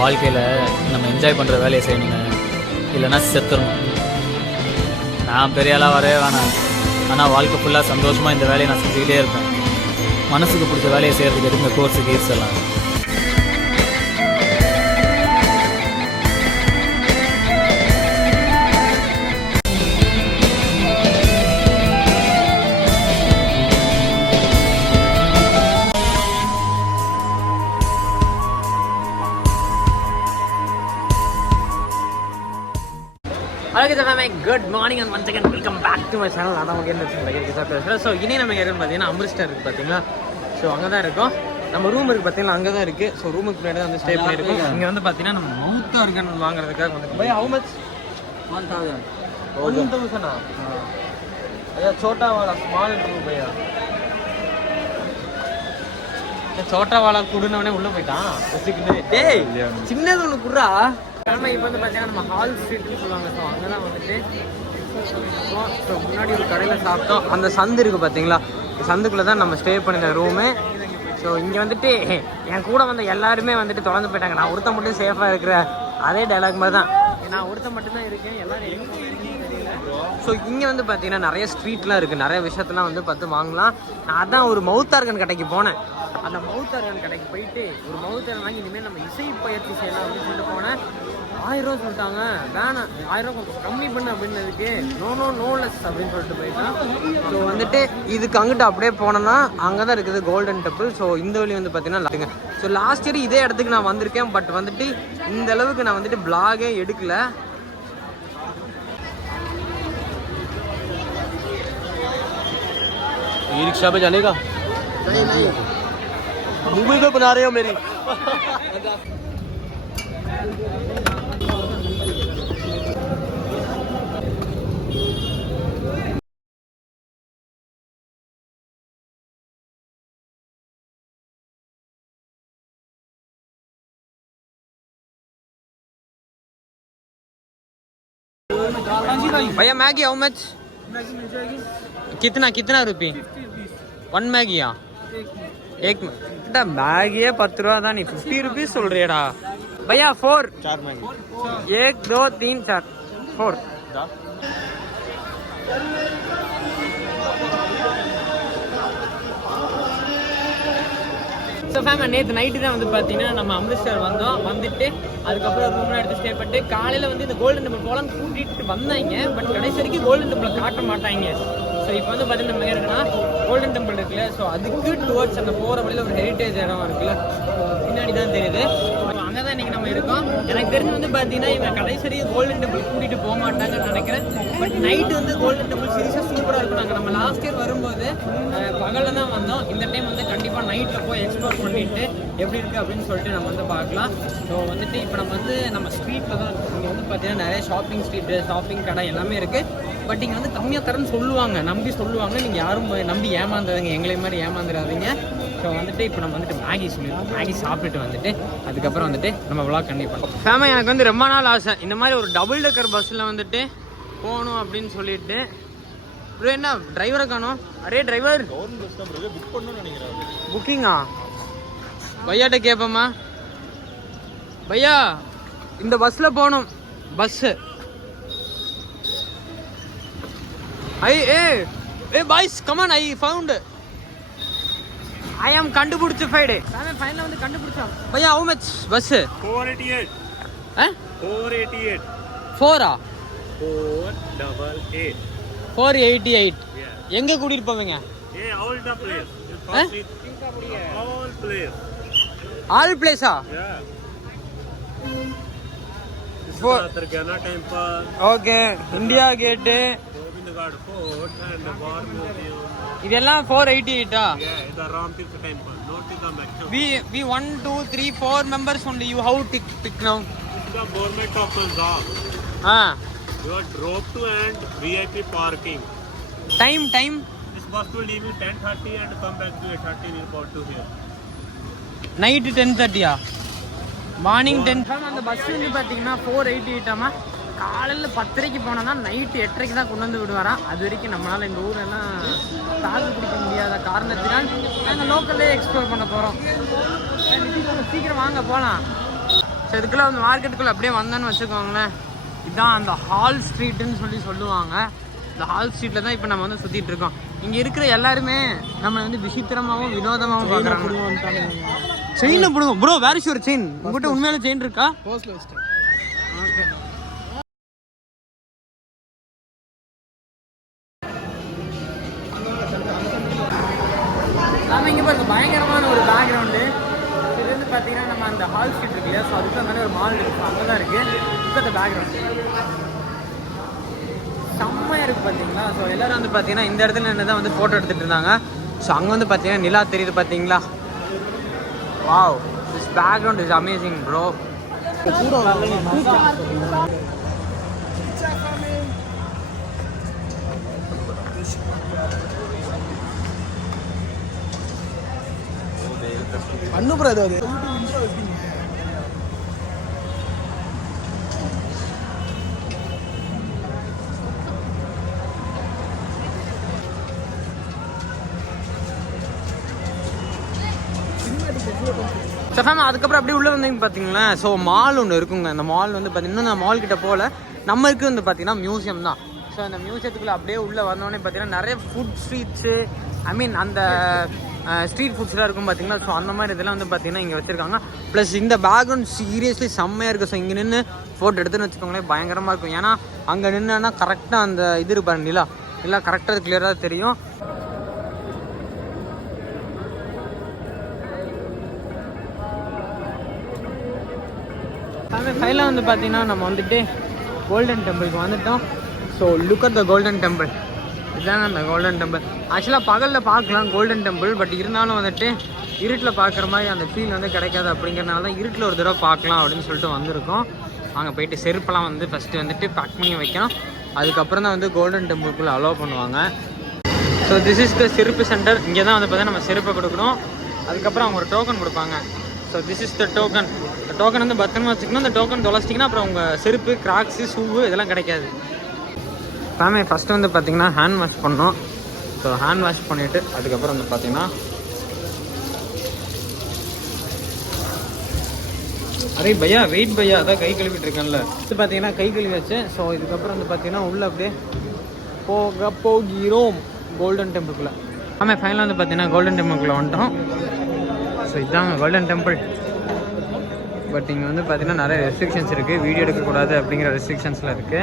வாழ்க்கையில் நம்ம என்ஜாய் பண்ணுற வேலையை செய்யணுங்க, இல்லைன்னா செத்துடணும். நான் பெரிய ஆளாக வரவே வேணாம், ஆனால் வாழ்க்கை ஃபுல்லாக சந்தோஷமாக இந்த வேலையை நான் செஞ்சுக்கிட்டே இருப்பேன். மனசுக்கு பிடிச்ச வேலையை செய்கிறதுக்கு எதுவுமே கோர்ஸு கீர்ஸ் எல்லாம். Good morning and once again welcome back to my channel. அதான் உங்களுக்கு என்ன கிச்சா பேசுகிறேன். ஸோ இனி நம்ம இருக்குன்னு பார்த்தீங்கன்னா அம்ரிட்சர் இருக்குது பார்த்தீங்களா. ஸோ அங்கே தான் இருக்கும் நம்ம ரூம் இருக்குது பார்த்தீங்களா, அங்கே தான் இருக்குது. ஸோ ரூமுக்கு முன்னாடி வந்து ஸ்டே பண்ணியிருக்கோம். இங்கே வந்து பார்த்தீங்கன்னா நம்ம மவுத் ஆர்கன் வாங்குறதுக்காக வந்து பை ஹவு மச் 1000 1000 ஐயா சோட்டா வாலா ஸ்மால் ரூம் பையா சோட்டா வாலா குடுனவனே உள்ளே போயிட்டான். டேய் சின்னது ஒன்று குடுறா. இப்போ வந்து பார்த்தீங்கன்னா நம்ம ஹால் ஸ்ட்ரீட்னு சொல்லுவாங்க. ஸோ அங்கே தான் வந்துட்டு ஸோ முன்னாடி ஒரு கடையில் சாப்பிட்டோம். அந்த சந்து இருக்குது பார்த்தீங்களா, சந்துக்குள்ளே தான் நம்ம ஸ்டே பண்ணின ரூமு. ஸோ இங்கே வந்துட்டு என் கூட வந்த எல்லாருமே வந்துட்டு தொடர்ந்து போயிட்டாங்க. நான் ஒருத்தன் மட்டும் சேஃபாக இருக்கிற அதே டைலாக் மாதிரி தான். நான் ஒருத்தன் மட்டும்தான் இருக்கேன், எல்லோரும் எங்கே தெரியல. ஸோ இங்கே வந்து பார்த்தீங்கன்னா நிறைய ஸ்ட்ரீட்லாம் இருக்குது, நிறைய விஷயத்தெல்லாம் வந்து பார்த்து வாங்கலாம். நான் அதான் ஒரு மவுத் ஆர்கன் கடைக்கு போனேன். அந்த மவுத் ஆர்கன் கடைக்கு போயிட்டு ஒரு மவுத் ஆர்கன் வாங்கி இனிமேல் நம்ம இசை பயிற்சி செய்யலாம் அப்படின்னு சொல்லிட்டு போனேன். 1000 ரூபா சொல்லிட்டாங்க. வேணாம் 1000 ரூபா கொஞ்சம் கம்மி பண்ணு அப்படின்னதுக்கு நோ லெஸ் அப்படின்னு சொல்லிட்டு போயிட்டான். ஸோ வந்துட்டு இதுக்கு அங்கிட்ட அப்படியே போனோன்னா அங்கே தான் இருக்குது கோல்டன் டெம்பிள். ஸோ இந்த வழி வந்து பார்த்தீங்கன்னா ஸோ லாஸ்ட் இயர் இதே இடத்துக்கு நான் வந்திருக்கேன். பட் வந்துட்டு இந்த அளவுக்கு நான் வந்துட்டு பிளாகே எடுக்கல. ये रिक्शा पे जाने का नहीं मूवी पे बना रहे हो मेरी भैया मैगी हाउ मच? कितना रुपये 1 मैगिया? एक मैगी 10 रुपया था नहीं 50 रुपीज सोल रहा भैया. 4 मैगी 1 2 3 4 4 ஸோ ஃபேமிலி நேற்று நைட்டு தான் வந்து பார்த்தீங்கன்னா நம்ம அம்ரிட்சர் வந்தோம். வந்துட்டு அதுக்கப்புறம் ரூம்லாம் எடுத்து ஸ்டே பண்ணிட்டு காலையில் வந்து இந்த கோல்டன் டெம்பிள் போகலான்னு கூட்டிகிட்டு வந்தாங்க. பட் கடைசி வரைக்கும் கோல்டன் டெம்பிளை காட்ட மாட்டாங்க. ஸோ இப்போ வந்து பார்த்தீங்கன்னா நம்ம இருக்குன்னா கோல்டன் டெம்பிள் இருக்குல்ல, ஸோ அதுக்கு டுவர்ட்ஸ் அந்த போகிற வழியில் ஒரு ஹெரிட்டேஜ் இடம் இருக்குல்ல, பின்னாடி தான் தெரியுது. அங்கே தான் இன்றைக்கி நம்ம இருக்கோம். எனக்கு தெரிஞ்சு வந்து பார்த்தீங்கன்னா இவங்க கடைசி வரைக்கும் கோல்டன் டெம்பிள் கூட்டிகிட்டு போக மாட்டாங்கன்னு நினைக்கிறேன். பட் நைட்டு வந்து கோல்டன் டெம்பிள் சீரியஸாக சூப்பராக இருக்கும். நாங்கள் நம்ம லாஸ்ட் இயர் வரும்போது பகலில் தான் வந்தோம். இந்த டைம் வந்து கண்டிப்பாக நைட்டில் போய் எக்ஸ்ப்ளோர் பண்ணிட்டு எப்படி இருக்குது அப்படின்னு சொல்லிட்டு நம்ம வந்து பார்க்கலாம். ஸோ வந்துட்டு இப்போ நம்ம வந்து நம்ம ஸ்ட்ரீட்டில் தான் இங்கே வந்து பார்த்தீங்கன்னா நிறைய ஷாப்பிங் ஸ்ட்ரீட்டு ஷாப்பிங் கடை எல்லாமே இருக்குது. பட் இங்கே வந்து கம்மியாக தரேன்னு சொல்லுவாங்க, நம்பி சொல்லுவாங்க. நீங்கள் யாரும் நம்பி ஏமாந்துறாதீங்க, எங்களை மாதிரி ஏமாந்துடாதீங்க. ஸோ வந்துட்டு இப்போ நம்ம வந்துட்டு மேகி சொல்லிடுவோம். மேகி சாப்பிட்டுட்டு வந்துட்டு அதுக்கப்புறம் வந்துட்டு நம்ம விளாக் கண்டிப்பாக பண்ணோம். ஃபேமிலி எனக்கு வந்து ரொம்ப நாள் ஆசை இந்த மாதிரி ஒரு டபுள் டெக்கர் பஸ்ஸில் வந்துட்டு போகணும் அப்படின்னு சொல்லிட்டு. ப்ரோ என்ன டிரைவரை காணோம்? Array driver புக்கிங்கா? பையாட்ட கேட்போம்மா. பையா இந்த பஸ்ஸில் போகணும். பஸ்ஸு ஏ boys come on, I found I am கண்டுபிடிச்சஃபைடு. ஃபைனலாக வந்து கண்டுபிடிச்சோம். பையா ஹவு மச் பஸ்? 488. 488. 4 488. 488. எங்க கூட்டிட்டு போவீங்க? All the place. All place. All place ah? Yeah. For Turkana temple. Okay. India Gate. Govindagad Fort and the War Museum. இதெல்லாம் 488 ah? Yeah, the Ram Tirth temple. North is the maximum. We 1 2 3 4 members only. You how to pick now? This is the government of Punjab. Ah. You are drop to and VIP parking. Time? This bus will leave you 10:30 and come back to 8:30 in report to here. Night 10:30 ah? Morning 10. அந்த bus வந்து பார்த்தீங்கன்னா 488 ஆமா. காலையில் 10:30 போனோம்னா night 8:30 தான் கொண்டு வந்து விடுவாராம். அது வரைக்கும் நம்மளால் இந்த ஊரெல்லாம் தாக்கு பிடிக்க முடியாத காரணத்தினால் நாங்கள் லோக்கல்லே எக்ஸ்ப்ளோர் பண்ண போகிறோம். சீக்கிரம் வாங்க போகலாம். ஸோ இதுக்குள்ளே அந்த மார்க்கெட்டுக்குள்ளே அப்படியே வந்தோன்னு வச்சுக்கோங்களேன், இதுதான் அந்த ஹால் ஸ்ட்ரீட்டுன்னு சொல்லுவாங்க. இந்த ஹால் ஸ்ட்ரீட்டில் தான் இப்போ நம்ம வந்து சுற்றிட்டு இருக்கோம். இங்கே இருக்கிற எல்லாருமே நம்ம வந்து விசித்திரமாகவும் வினோதமாகவும் பார்க்குறாங்க. செயினை போடுங்க bro, where is your chain? உங்கள்கிட்ட உண்மையில செயின் இருக்கா? போஸ்ட்ல வச்சிட்டேன். ஓகே. நாம இங்கே பாருங்க பயங்கரமான ஒரு பேக்ரவுண்டு. இது வந்து பார்த்தீங்கன்னா நம்ம அந்த ஹால் ஸ்ட்ரீட் இருக்கு இல்லையா, ஸோ அதுக்கு அந்த ஒரு மால் இருக்குது, அங்கே தான் இருக்குது. இப்போ அந்த பேக்ரவுண்டு செம்மையாக இருக்குது பார்த்தீங்களா. ஸோ எல்லோரும் வந்து பார்த்தீங்கன்னா இந்த இடத்துல என்ன தான் வந்து ஃபோட்டோ எடுத்துகிட்டு இருந்தாங்க. ஸோ அங்கே வந்து பார்த்தீங்கன்னா நிலா தெரியுது பார்த்தீங்களா. Wow, this background is amazing bro. அனுப்புறா அது அதுக்கப்புறம் அப்படியே உள்ளே வந்தீங்க பார்த்தீங்களா. ஸோ மால் ஒன்று இருக்குங்க. அந்த மால் வந்து பார்த்தீங்கன்னா அந்த மால் கிட்ட போல் நம்ம இருக்குது வந்து பார்த்தீங்கன்னா மியூசியம் தான். ஸோ அந்த மியூசியத்துக்குள்ளே அப்படியே உள்ளே வந்தோடனே பார்த்தீங்கன்னா நிறைய ஃபுட் ஸ்ட்ரீட்ஸு, ஐ மீன் அந்த ஸ்ட்ரீட் ஃபுட்ஸ்லாம் இருக்கும் பார்த்தீங்களா. ஸோ அந்த மாதிரி இதெல்லாம் வந்து பார்த்தீங்கன்னா இங்கே வச்சுருக்காங்க. ப்ளஸ் இந்த பேக்ரவுண்ட் சீரியஸ்லி செம்மையாக இருக்குது. ஸோ இங்கே நின்று ஃபோட்டோ எடுத்துன்னு வச்சுக்கோங்களேன், பயங்கரமாக இருக்கும். ஏன்னா அங்கே நின்றுனா கரெக்டாக அந்த இது இருப்பாரு நிலா இல்லை கரெக்டாக கிளியராக தெரியும். ஃபைனலாக வந்து பார்த்தீங்கன்னா நம்ம வந்துட்டு கோல்டன் டெம்பிளுக்கு வந்துட்டோம். So look at the golden temple. இதுதாங்க அந்த கோல்டன் டெம்பிள். ஆக்சுவலாக பகலில் பார்க்கலாம் கோல்டன் டெம்பிள், பட் இருந்தாலும் வந்துட்டு இருட்டில் பார்க்குற மாதிரி அந்த ஃபீல் வந்து கிடைக்காது. அப்படிங்கிறனால தான் இருட்டில் ஒரு தடவை பார்க்கலாம் அப்படின்னு சொல்லிட்டு வந்திருக்கோம். அங்கே போயிட்டு செருப்பெல்லாம் வந்து ஃபஸ்ட்டு வந்துட்டு பேக் பண்ணி வைக்கணும். அதுக்கப்புறம் தான் வந்து கோல்டன் டெம்பிளுக்குள்ளே அலோவ் பண்ணுவாங்க. ஸோ திஸ் இஸ் த செருப்பு சென்டர். இங்கே தான் வந்து பார்த்தீங்கன்னா நம்ம செருப்பை கொடுக்கணும். அதுக்கப்புறம் அவங்க ஒரு டோக்கன் கொடுப்பாங்க. So this is the token. இந்த டோக்கன் வந்து பத்திரமா வச்சுக்கணும். இந்த டோக்கன் தொலைச்சிட்டிங்கன்னா அப்புறம் உங்கள் செருப்பு, கிராக்ஸு, ஷூவு இதெல்லாம் கிடைக்காது. ஃபேமிலி ஃபஸ்ட்டு வந்து பார்த்திங்கன்னா ஹேண்ட் வாஷ் பண்ணோம். ஸோ ஹேண்ட் வாஷ் பண்ணிவிட்டு அதுக்கப்புறம் வந்து பார்த்திங்கன்னா அரே பையா வெயிட் பையா அதான் கை கழுவிட்டு இருக்கேன்ல. இது பார்த்தீங்கன்னா கை கழுவி வச்சு. ஸோ இதுக்கப்புறம் வந்து பார்த்திங்கன்னா உள்ளே அப்படியே போகிறோம் கோல்டன் டெம்பிள்குள்ளே. ஆமாம் ஃபைனலாக வந்து பார்த்திங்கன்னா கோல்டன் டெம்பிள்குள்ளே வந்துட்டோம். ஸோ இதுதாங்க கோல்டன் டெம்பிள். பட் இங்கே வந்து பார்த்திங்கன்னா நிறைய ரெஸ்ட்ரிக்ஷன்ஸ் இருக்குது, வீடியோ எடுக்கக்கூடாது அப்படிங்கிற ரெஸ்ட்ரிக்ஷன்ஸ்லாம் இருக்குது.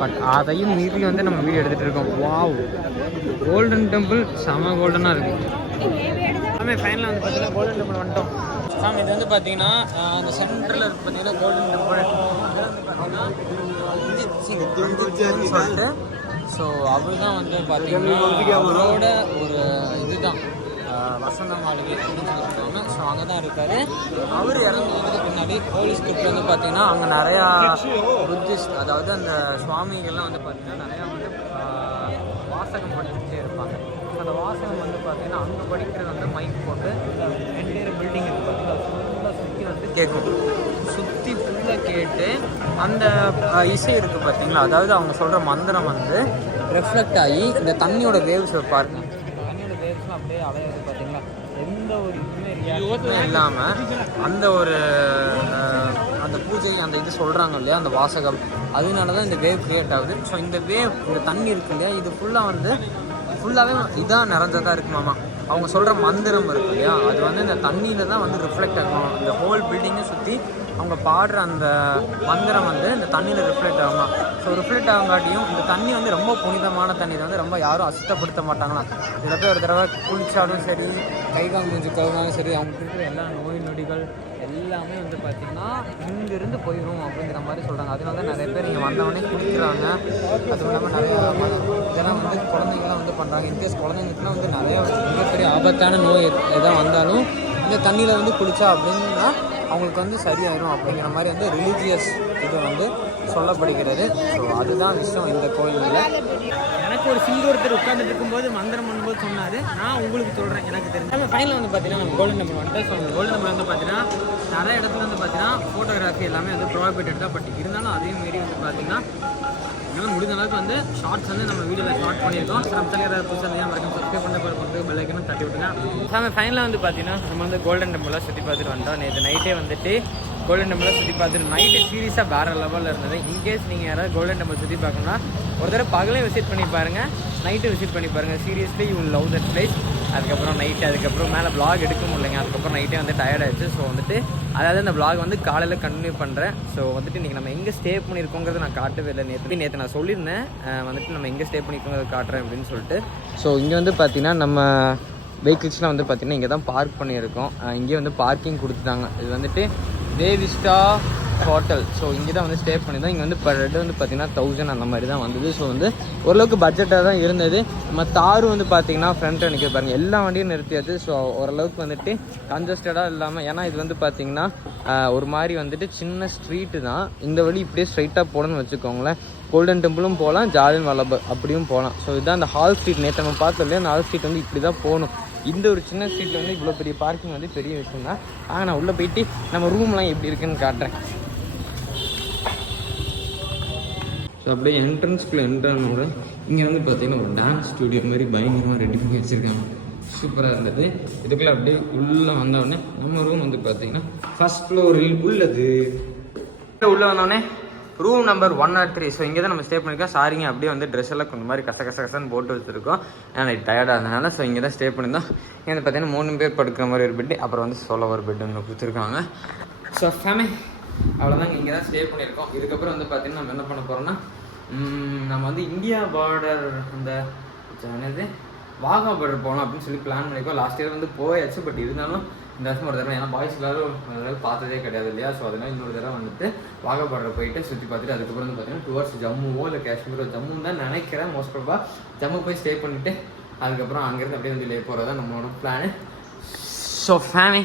பட் அதையும் மீறி வந்து நம்ம வீடியோ எடுத்துகிட்டு இருக்கோம். வாவ், கோல்டன் டெம்பிள் செம கோல்டனாக இருக்குது. ஆமாம் ஃபைனலாக வந்து பார்த்திங்கன்னா கோல்டன் டெம்பிள் வந்துட்டோம். சாமி இது வந்து பார்த்திங்கன்னா அந்த சென்டரில் இருக்குது பார்த்திங்கன்னா கோல்டன் டெம்பிள். சொல்லிட்டு ஸோ அவர் தான் வந்து பார்த்திங்கன்னா அவரோட ஒரு இதுதான் வசந்த மாளிகை அப்படின்னு சொல்லியிருக்காங்க. ஸோ அங்கே தான் இருக்கார். அவர் இறங்குறதுக்கு பின்னாடி போலீஸ் குரூப் வந்து பார்த்திங்கன்னா அங்கே நிறையா புத்திஸ்ட், அதாவது அந்த சுவாமிகள்லாம் வந்து பார்த்திங்கன்னா நிறையா வந்து வாசகம் படிச்சுட்டே இருப்பாங்க. ஸோ அந்த வாசகம் வந்து பார்த்திங்கன்னா அங்கே படிக்கிறது வந்து மைக் போட்டு என்டையர் பில்டிங் இருக்குது பார்த்திங்கன்னா ஃபுல்லாக சுற்றி வந்து கேட்கும். சுற்றி ஃபுல்லாக கேட்டு அந்த இசை இருக்குது பார்த்திங்களா, அதாவது அவங்க சொல்கிற மந்திரம் வந்து ரெஃப்ளெக்ட் ஆகி இந்த தண்ணியோட வேவ்ஸ் பாருங்க, தண்ணியோட வேவ்ஸ்லாம் அப்படியே அலையுது பார்த்தீங்களா. எந்த ஒரு இதுவுமே இல்லாமல் அந்த ஒரு அந்த பூஜை அந்த இது சொல்கிறாங்க இல்லையா அந்த வாசகம், அதனால தான் இந்த வேவ் க்ரியேட் ஆகுது. ஸோ இந்த வேவ் இந்த தண்ணி இருக்கு இல்லையா, இது ஃபுல்லாக வந்து ஃபுல்லாகவே இதாக நிறைஞ்சதாக இருக்குமாமா. அவங்க சொல்கிற மந்திரம் இருக்கு இல்லையா, அது வந்து இந்த தண்ணியில் தான் வந்து ரிஃப்ளெக்ட் ஆகும். இந்த ஹோல் பில்டிங்கை சுற்றி அவங்க பாடுற அந்த மந்திரம் வந்து இந்த தண்ணியில் ரிஃப்ளெக்ட் ஆகுமா. ஸோ ரிஃப்ளெக்ட் ஆகுங்காட்டியும் இந்த தண்ணி வந்து ரொம்ப புனிதமான தண்ணி வந்து ரொம்ப யாரும் அசுத்தப்படுத்த மாட்டாங்களாம். இதில் போய் ஒரு தடவை குளிச்சாலும் சரி, கைகால் மூஞ்சி கழுவினாலும் சரி, அவங்க இருக்கிற எல்லா நோய் நொடிகள் எல்லாமே வந்து பார்த்திங்கன்னா இங்கேருந்து போயிடும் அப்படிங்கிற மாதிரி சொல்கிறாங்க. அதனால தான் நிறைய பேர் இங்கே வந்தவொடனே குளிக்கிறாங்க. அதுவும் இல்லாமல் நிறையா இதெல்லாம் வந்து குழந்தைங்களாம் வந்து பண்ணுறாங்க. இன்கேஸ் குழந்தைங்களுக்குலாம் வந்து நிறையா மிகப்பெரிய ஆபத்தான நோய் எதாவது வந்தாலும் இந்த தண்ணியில் வந்து குளித்தா அப்படின்னா அவங்களுக்கு வந்து சரியாயிடும் அப்படிங்கிற மாதிரி வந்து ரிலீஜியஸ் இது வந்து சொல்லப்படுகிறது. ஸோ அதுதான் விஷயம் இந்த கோயிலில். எனக்கு ஒரு சிங்க ஒருத்தர் உட்காந்துட்டு இருக்கும்போது மந்திரம் பண்ணும்போது சொன்னார், நான் உங்களுக்கு சொல்கிறேன் எனக்கு தெரிஞ்சு. நம்ம ஃபைனல் வந்து பார்த்தீங்கன்னா நம்ம கோல்டன் டெம்பிள் வந்துட்டு. ஸோ அந்த கோல்டன் டெம்பிள் வந்து பார்த்தீங்கன்னா நிறைய இடத்துல வந்து பார்த்தீங்கன்னா ஃபோட்டோகிராஃபி எல்லாமே வந்து ப்ரொஹிபிட்டட் தான். பட் இருந்தாலும் அதே மாரி வந்து பார்த்தீங்கன்னா இன்னும் முடிஞ்ச அளவுக்கு வந்து ஷார்ட்ஸ் வந்து நம்ம வீடியோவில் ஷார்ட் பண்ணியிருக்கோம். நம்ம தலைவர் புதுசாக மறக்காம சப்ஸ்கிரைப் பண்ணுறது பெல் ஐக்கனும் தட்டி விட்டுங்க. நம்ம ஃபைனலாக வந்து பார்த்தீங்கன்னா நம்ம வந்து கோல்டன் டெம்பிளாக சுற்றி பார்த்துட்டு வந்தோம். நேற்று நைட்டே வந்துட்டு கோல்டன் டெம்பிளை சுற்றி பார்த்துட்டு நைட்டு சீரியஸாக வேறு லெவலில் இருந்தது. இன்கேஸ் நீங்கள் யாராவது கோல்டன் டெம்பிள் சுற்றி பார்க்கணும்னா ஒரு தடவை பகலையும் விசிட் பண்ணி பாருங்கள், நைட்டு விசிட் பண்ணி பாருங்கள். Seriously you will love that place. அதுக்கப்புறம் நைட்டு அதுக்கப்புறம் மேலே vlog எடுக்க முடியலைங்க. அதுக்கப்புறம் நைட்டே வந்து டயர்ட் ஆயிடுச்சு. ஸோ வந்துட்டு அதாவது இந்த vlog வந்து காலையில் கண்டினியூ பண்ணுறேன். ஸோ வந்துட்டு இன்றைக்கி நம்ம எங்கே ஸ்டே பண்ணியிருக்கோங்கிறத நான் காட்டவே இல்லை. நேற்று நான் சொல்லியிருந்தேன் வந்துட்டு நம்ம எங்கே ஸ்டே பண்ணியிருக்கோங்கிறத காட்டுறேன் அப்படின்னு சொல்லிட்டு. ஸோ இங்கே வந்து பார்த்தீங்கன்னா நம்ம வெஹிக்கிள்ஸ்லாம் வந்து பார்த்திங்கன்னா இங்கே தான் பார்க் பண்ணியிருக்கோம். இங்கே வந்து பார்க்கிங் கொடுத்துட்டாங்க. இது வந்துட்டு வேவிஸ்டா ஹோட்டல். ஸோ இங்கே தான் வந்து ஸ்டே பண்ணியிருந்தோம். இங்கே வந்து பர் ஹெட் வந்து பார்த்திங்கன்னா 1000 அந்த மாதிரி தான் வந்தது. ஸோ வந்து ஓரளவுக்கு பட்ஜெட்டாக தான் இருந்தது. நம்ம தாரும் வந்து பார்த்திங்கன்னா ஃப்ரண்ட்டில் நிற்க பாருங்கள், எல்லா வண்டியும் நிறுத்தியாச்சு. ஸோ ஓரளவுக்கு வந்துட்டு கன்ஜஸ்டடாக இல்லாமல், ஏன்னா இது வந்து பார்த்திங்கன்னா ஒரு மாதிரி வந்துட்டு சின்ன ஸ்ட்ரீட்டு தான். இந்த வழி இப்படியே ஸ்ட்ரைட்டாக போகணுன்னு வச்சுக்கோங்களேன். கோல்டன் டெம்பிளும் போகலாம், ஜாலியன் வாலாபாக் அப்படியும் போகலாம். ஸோ இதுதான் அந்த ஹால் ஸ்ட்ரீட். நேற்று நம்ம பார்த்தோம் இல்லையா, அந்த ஹால் ஸ்ட்ரீட் வந்து இப்படி தான் போகணும். இந்த ஒரு சின்ன ஸ்ட்ரீட்டில் வந்து இவ்வளோ பெரிய பார்க்கிங் வந்து பெரிய விஷயம் தான். நான் உள்ளே போயிட்டு நம்ம ரூம்லாம் எப்படி இருக்குன்னு காட்டுறேன். ஸோ அப்படியே என்ட்ரன்ஸ்குள்ளே என்ட்ரானோட இங்கே வந்து பார்த்தீங்கன்னா ஒரு டான்ஸ் ஸ்டூடியோ மாதிரி பயங்கரமாக ரெடி பண்ணி வச்சுருக்காங்க. சூப்பராக இருந்தது. இதுக்குள்ளே அப்படியே உள்ளே வந்தோடனே நம்ம ரூம் வந்து பார்த்தீங்கன்னா ஃபர்ஸ்ட் ஃப்ளோரில் உள்ளது. உள்ளே வந்தோடனே ரூம் நம்பர் 103. ஸோ இங்கே தான் நம்ம ஸ்டே பண்ணியிருக்கோம். சாரிங்க, அப்படியே வந்து ட்ரெஸ் எல்லாம் கொஞ்சம் மாதிரி கசன்னு போட்டு வச்சுருக்கோம். ஏன்னா டயர்டாக இருந்ததுனால. ஸோ இங்கே தான் ஸ்டே பண்ணியிருந்தோம். இங்கே வந்து பார்த்தீங்கன்னா 3 பேர் படுக்கிற மாதிரி ஒரு பெட்டு, அப்புறம் வந்து சோலோ ஒரு பெட் ஒன்று கொடுத்துருக்காங்க. ஸோ ஃபேமிலி அவ்வளோதாங்க, இங்கே தான் ஸ்டே பண்ணியிருக்கோம். இதுக்கப்புறம் வந்து பார்த்தீங்கன்னா நம்ம என்ன பண்ண போகிறோம்னா, நம்ம வந்து இந்தியா பார்டர் அந்த என்னது வாகா பார்டர் போகணும் அப்படின்னு சொல்லி பிளான் பண்ணியிருக்கோம். லாஸ்ட் இயர் வந்து போயாச்சு. பட் இருந்தாலும் இந்த வருஷம் ஒரு தடவை, ஏன்னா பாய்ஸ் எல்லாரும் பார்த்ததே கிடையாது இல்லையா. ஸோ அதனால் இன்னொரு தடவை வந்துட்டு வாகா பார்டர் போயிட்டு சுற்றி பார்த்துட்டு அதுக்கப்புறம் வந்து பார்த்தீங்கன்னா டுவர்ட்ஸ் ஜம்முவோ இல்லை காஷ்மீரோ, ஜம்மு தான் நினைக்கிறேன் மோஸ்ட் ப்ராபா. ஜம்மு போய் ஸ்டே பண்ணிவிட்டு அதுக்கப்புறம் அங்கேருந்து அப்படியே வந்து லே போகிறது தான் நம்மளோட பிளானு. So family